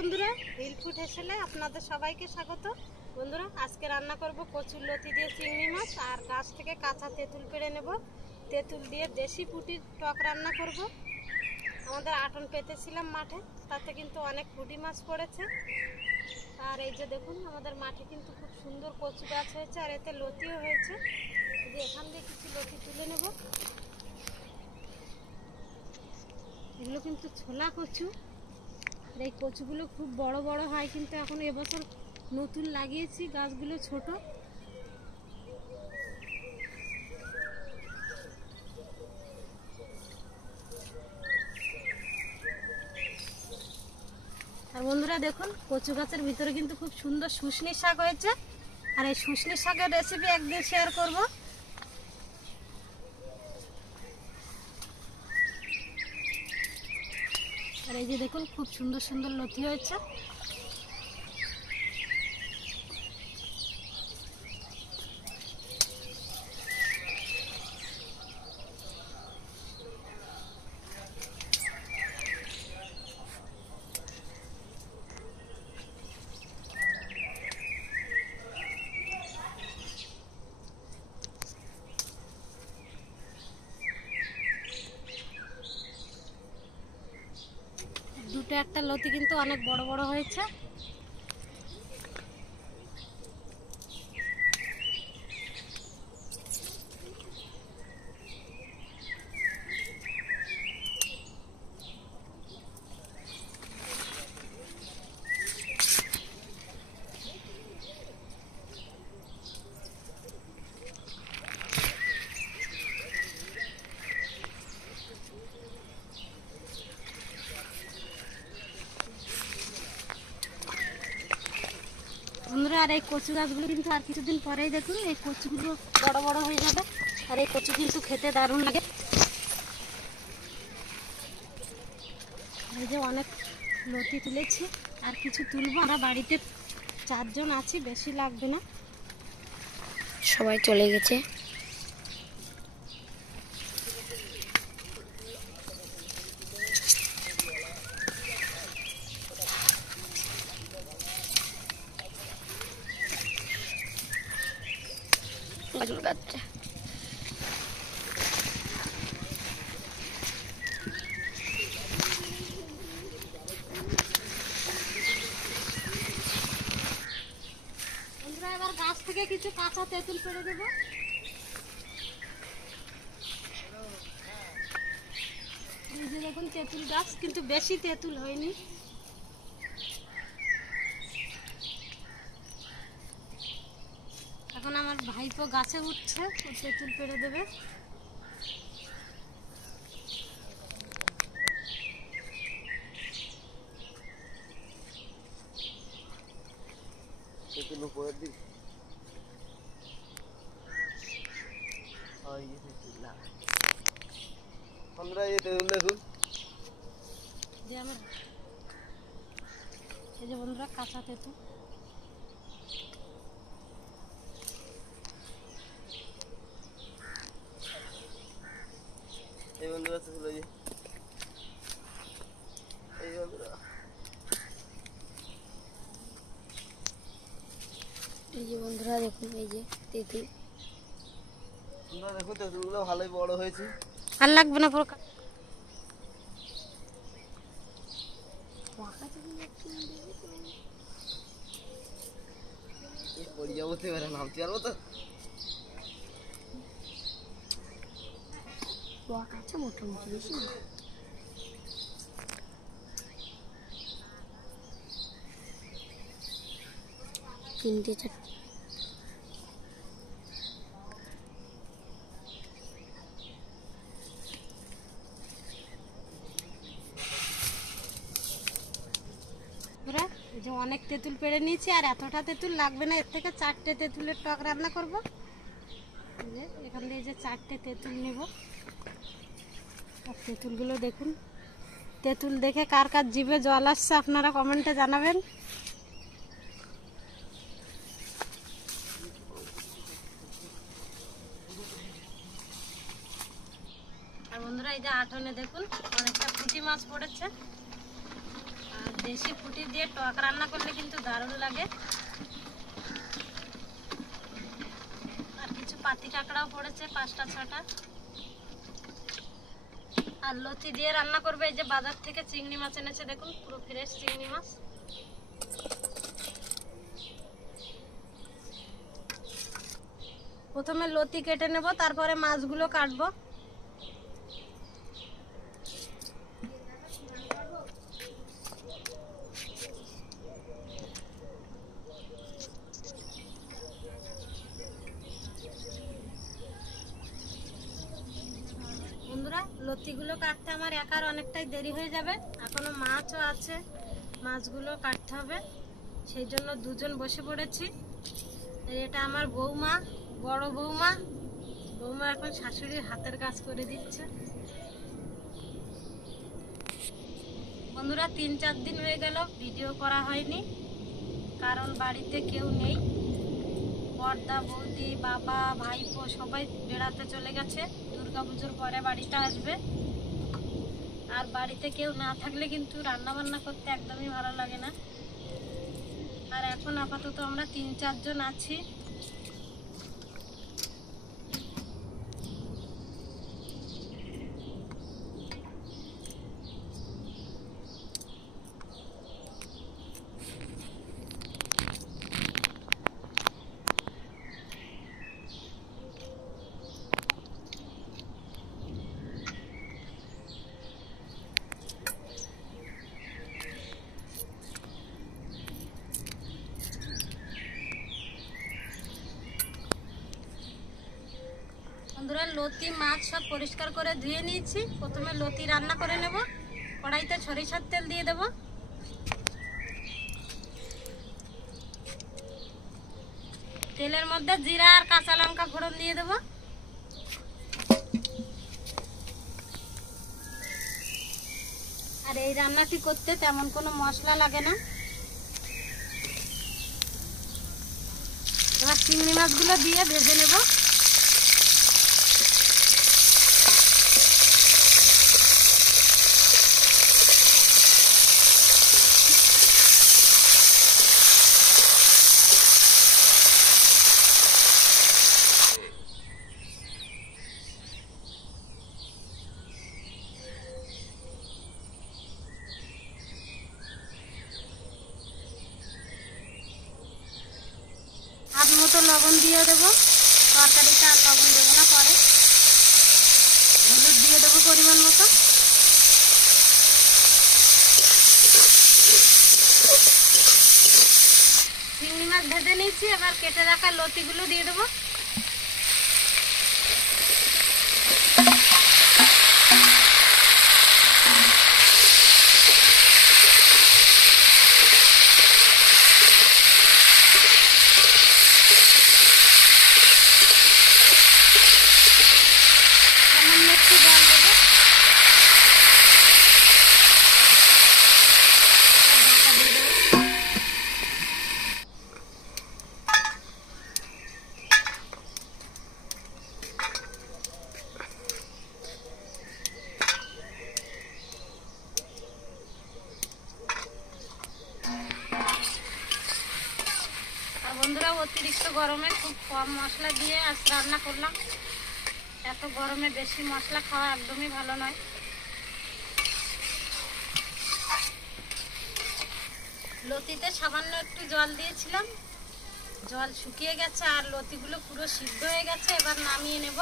বন্ধুরা, hill food হেসেলে আপনাদের সবাইকে স্বাগত। বন্ধুরা, আজকে রান্না করব কচুর লতি দিয়ে চিংড়ি মাছ আর গাছ থেকে কাঁচা তেঁতুল পেড়ে নেব। তেঁতুল দিয়ে দেশি পুঁটির টক রান্না করব। আমাদের আটন পেতেছিলাম মাঠে, তাতে কিন্তু অনেক পুঁটি মাছ পড়েছে। আর এই যে দেখুন, আমাদের মাঠে কিন্তু খুব সুন্দর কচু গাছ হয়েছে আর এতে লতিও হয়েছে। যে এখান দিয়ে কিছু লতি তুলে নেব। এগুলো কিন্তু ছোলা কচু। এই কচুগুলো খুব বড় বড় হয়, কিন্তু এখন এবছর নতুন লাগিয়েছি, গাছগুলো ছোট। আর বন্ধুরা দেখুন, কচু গাছের ভিতরে কিন্তু খুব সুন্দর শুশনি শাক হয়েছে। আর এই শুশনি শাকের রেসিপি একদিন শেয়ার করব। আর এই যে দেখুন, খুব সুন্দর সুন্দর লতি হয়েছে। দুটো একটা লতি কিন্তু অনেক বড় বড় হয়েছে। বন্ধুরা, আর এই কচু গাছগুলো কিন্তু আর কিছুদিন পরেই দেখুন এই কচুগুলো বড় বড় হয়ে যাবে। আর এই কচু কিন্তু খেতে দারুণ লাগে। এই যে অনেক লতি তুলেছি, আর কিছু তুলবো। আমরা বাড়িতে 4 জন আছি, বেশি লাগবে না। সবাই চলে গেছে। গাছটা এবার গাছ থেকে কিছু কাঁচা তেঁতুল পেড়ে দেবো। এই যে দেখুন তেঁতুল গাছ, কিন্তু বেশি তেঁতুল হয়নি। এখন আমার ভাইপো গাছে উঠছে, ও তেঁতুল পেড়ে দেবে। তেঁতুল উপরের দিক আমরা এই তেঁতুল দেখুন। যে আমার এই যে বন্ধুরা কাঁচা তেঁতুল। এই বন্ধুরা তেঁতুল, এই বন্ধুরা, এই যে বন্ধুরা দেখুন, এই যে তেঁতুল। তোমরা দেখুন তেঁতুলগুলো ভালোই বড় হয়েছে। আর লাগবে না পুরো। পড়ে যাবো তো, এবারে নামতে পারবো তো। আছে মোটামুটি, বেশি না। তিনটে চারটে। এই যে অনেক তেঁতুল পেড়ে নিয়েছি, আর এতটা তেঁতুল লাগবে না। এর থেকে 4টে তেঁতুলের টক রান্না করব। এখান থেকে যে 4টে তেঁতুল নেব। আর তেঁতুলগুলো দেখুন, তেঁতুল দেখে কার কার জিভে জল আসছে আপনারা কমেন্টে জানাবেন। আর বন্ধুরা, এই যে আটনে দেখুন অনেকটা পুঁটি মাছ পড়েছে। আর দেশি পুঁটি দিয়ে টক রান্না করলে কিন্তু দারুণ লাগে। আর কিছু পাতি কাঁকড়াও পড়েছে 5টা 6টা। আর লতি দিয়ে রান্না করবে, এই যে বাজার থেকে চিংড়ি মাছ এনেছে, দেখুন পুরো ফ্রেশ চিংড়ি মাছ। প্রথমে লতি কেটে নেব, তারপরে মাছগুলো কাটবো। বন্ধুরা, লতিগুলো কাটতে আমার একার অনেকটাই দেরি হয়ে যাবে, এখনো মাছও আছে, মাছগুলো কাটতে হবে। সেই জন্য দুজন বসে পড়েছি। এটা আমার বৌমা, বড় বৌমা। বৌমা এখন শাশুড়ির হাতের কাজ করে দিচ্ছে। বন্ধুরা, 3-4 দিন হয়ে গেল ভিডিও করা হয়নি, কারণ বাড়িতে কেউ নেই। বড়দা, বৌদি, বাবা, ভাইপো সবাই বেড়াতে চলে গেছে। দুর্গাপুজোর পরে বাড়িতে আসবে। আর বাড়িতে কেউ না থাকলে কিন্তু রান্না বান্না করতে একদমই ভালো লাগে না। আর এখন আপাতত আমরা 3-4 জন আছি। বন্ধুরা, লতি মাছ সব পরিষ্কার করে ধুয়ে নিয়েছি। প্রথমে লতি রান্না করে নেব। কড়াইতে সরিষার তেল দিয়ে দেব। তেলের মধ্যে জিরা আর কাঁচা লঙ্কা ফোড়ন দিয়ে দেব। আর এই রান্নাটি করতে তেমন কোনো মশলা লাগে না। এবার চিংড়ি মাছগুলো দিয়ে ভেজে নেব। হাত মতো লবণ দিয়ে দেবো। তরকারিতে আর লবণ দেবো না, পরে হলুদ দিয়ে দেবো পরিমাণ মতো। চিংড়ি মাছ ভেজে নিয়েছি, এবার কেটে রাখা লতিগুলো দিয়ে দেবো। একটু জল দেবো। ঢাকা দিয়ে দেবো। বন্ধুরা, অতিরিক্ত গরমে খুব কম মশলা দিয়ে আজ রান্না করলাম। এত গরমে বেশি মশলা খাওয়া একদমই ভালো নয়। লতিতে সামান্য একটু জল দিয়েছিলাম, জল শুকিয়ে গেছে আর লতিগুলো পুরো সিদ্ধ হয়ে গেছে। এবার নামিয়ে নেব।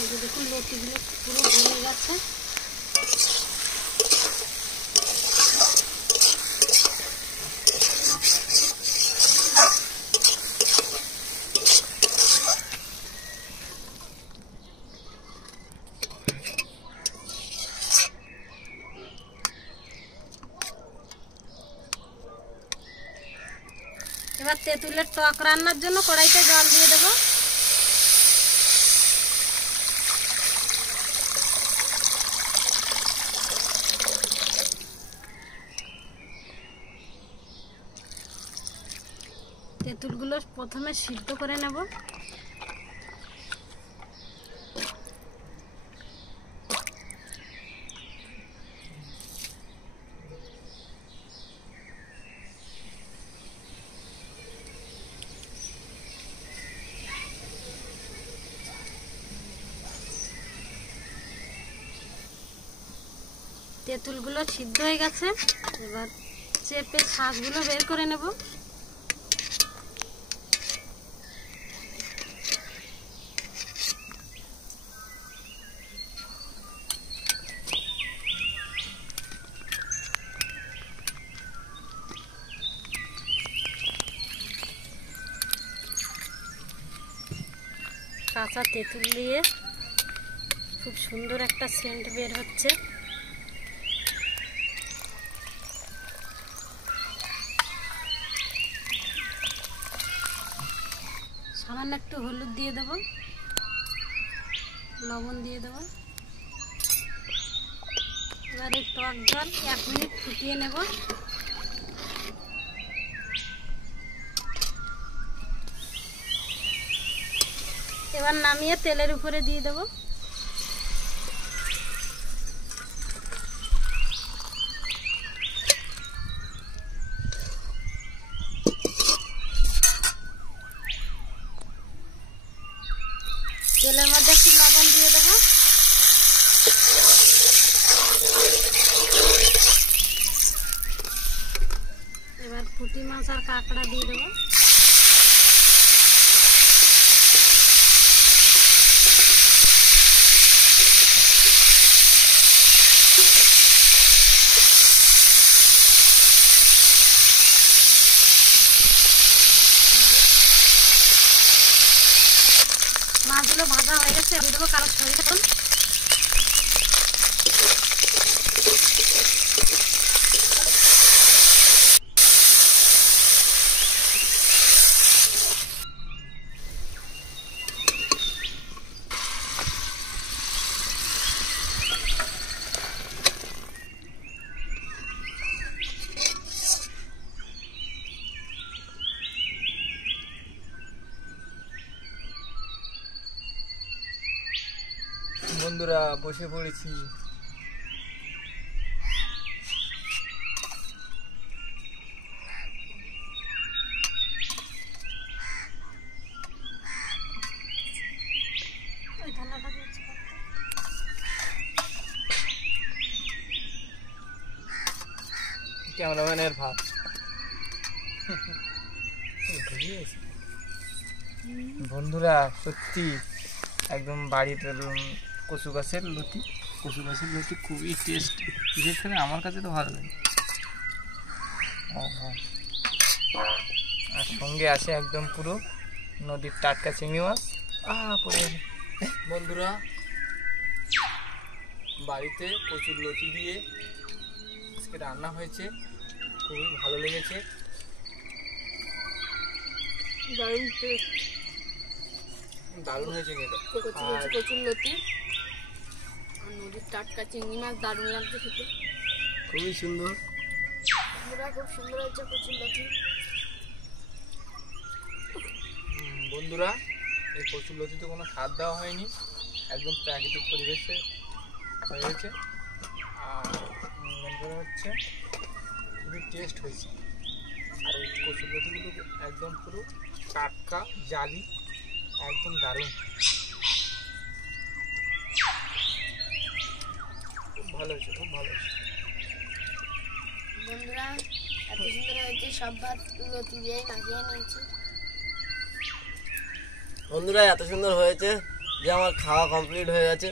এই যে দেখুন, লতিগুলো পুরো গলে গেছে। এবার তেঁতুলের টক রান্নার জন্য কড়াইতে জল দিয়ে দেব। তেঁতুলগুলো প্রথমে সিদ্ধ করে নেব। তেঁতুলগুলো সিদ্ধ হয়ে গেছে, এবার চেপে শাঁসগুলো বের করে নেব। কাঁচা তেঁতুল দিয়ে খুব সুন্দর একটা সেন্ট বের হচ্ছে। সামান্য একটু হলুদ দিয়ে দেবো, লবণ দিয়ে দেবো। এবার এই টক জল 1 মিনিট ফুটিয়ে নেব। এবার নামিয়ে তেলের উপরে দিয়ে দেবো। তেলের মধ্যে একটু লবণ দিয়ে দেবো। এবার পুঁটি মাছ আর কাঁকড়া দিয়ে দেবো। মাছগুলো ভাজা হয়ে গেছে, দিয়ে দেবো কালো সরিষা তেল। বন্ধুরা বসে পড়েছি। ওই থালাটা দিয়েছি। ক্যামেরাম্যানের ভাত। বন্ধুরা সত্যি একদম বাড়িতে কচু গাছের লতি, কচু গাছের লতি খুবই টেস্ট, বিশেষ করে আমার কাছে তো ভালো লাগে। আর সঙ্গে আছে একদম পুরো নদীর টাটকা চিংড়ি মাছ। পড়ে বন্ধুরা বাড়িতে কচুর লতি দিয়ে আজকে রান্না হয়েছে, খুবই ভালো লেগেছে। দারুণ হয়েছে কিন্তু। কচুর লতি আর নদীর টাটকা চিংড়ি মাছ দারুণ লাগছে খেতে। খুবই সুন্দর। খুব সুন্দর হয়েছে কচুর লতি। বন্ধুরা এই কচুর লতিতে কোনো স্বাদ দেওয়া হয়নি, একদম প্রাকৃতিক পরিবেশে হয়ে গেছে। আর মনে করা হচ্ছে খুবই টেস্ট হয়েছে। আর এই কচুর লতিগুলো একদম পুরো টাটকা জালি, একদম দারুণ, খুব ভালো হয়েছে, খুব ভালো হয়েছে। বন্ধুরা এত সুন্দর হয়েছে, সব ভাত লতি দিয়ে মাখিয়ে নিয়েছি। বন্ধুরা এত সুন্দর হয়েছে যে আমার খাওয়া কমপ্লিট হয়ে গেছে।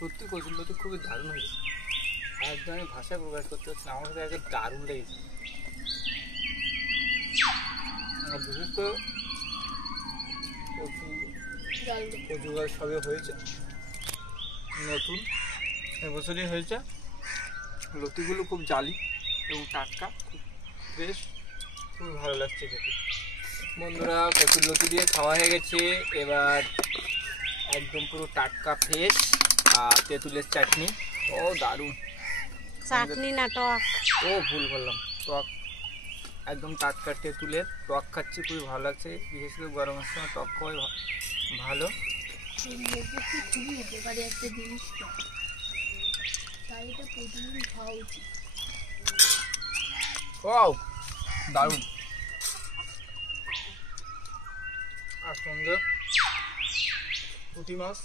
সত্যি কচুর লতি খুবই দারুণ হয়েছে, একদম আমি ভাষায় প্রকাশ করতে পারছি না, আমার কাছে একদম দারুণ লেগেছে। বিশেষ করে কচু গাছ সবে হয়েছে, নতুন এবছরই হয়েছে। লতিগুলো খুব জালি এবং টাটকা, খুব ফ্রেশ, খুবই ভালো লাগছে খেতে। বন্ধুরা কচুর লতি দিয়ে খাওয়া হয়ে গেছে, এবার একদম পুরো টাটকা ফ্রেশ আর তেঁতুলের চাটনি। ও দারুণ, চাটনি না টক। ও ভুল করলাম, টক একদম টাটকা তেঁতুলের টক খাচ্ছি, খুবই ভালো লাগছে। বিশেষ করে গরমের সময় টক খাওয়াই ভালো। খুবই উপকারী একটা জিনিস, তাই এটা প্রতিদিন খাওয়া উচিত। ওয়াও দারুণ। আর সঙ্গে পুঁটি মাছ,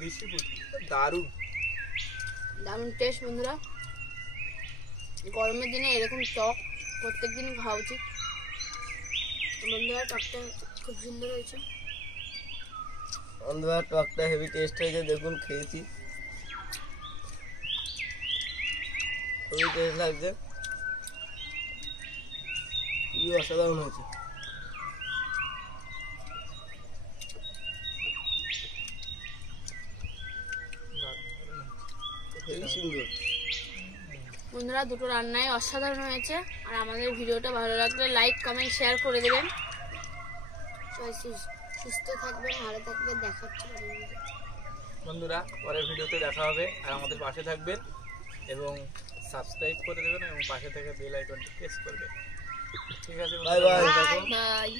দেশি পুঁটি, দারুণ দারুণ টেস্ট বন্ধুরা। গরমের দিনে এরকম টক প্রত্যেক দিন খাওয়া উচিত। বন্ধুরা টকটা খুব সুন্দর হয়েছে। বন্ধুরা টকটা হেভি টেস্ট হয়েছে, দেখুন খেয়েছি, খুবই টেস্ট লাগছে, খুবই অসাধারণ হয়েছে। হেভি সুন্দর। বন্ধুরা দুটো রান্নাই অসাধারণ হয়েছে। আর আমাদের ভিডিওটা ভালো লাগলে লাইক কমেন্ট শেয়ার করে দেবেন। সবাই সুস্থ থাকবেন, ভালো থাকবেন, দেখা হচ্ছে বন্ধুরা। পরের ভিডিওতে দেখা হবে। আর আমাদের পাশে থাকবেন এবং সাবস্ক্রাইব করে দেবেন এবং পাশে থেকে বেল আইকনটি প্রেস করবেন। ঠিক আছে, বাই বাই। বাই।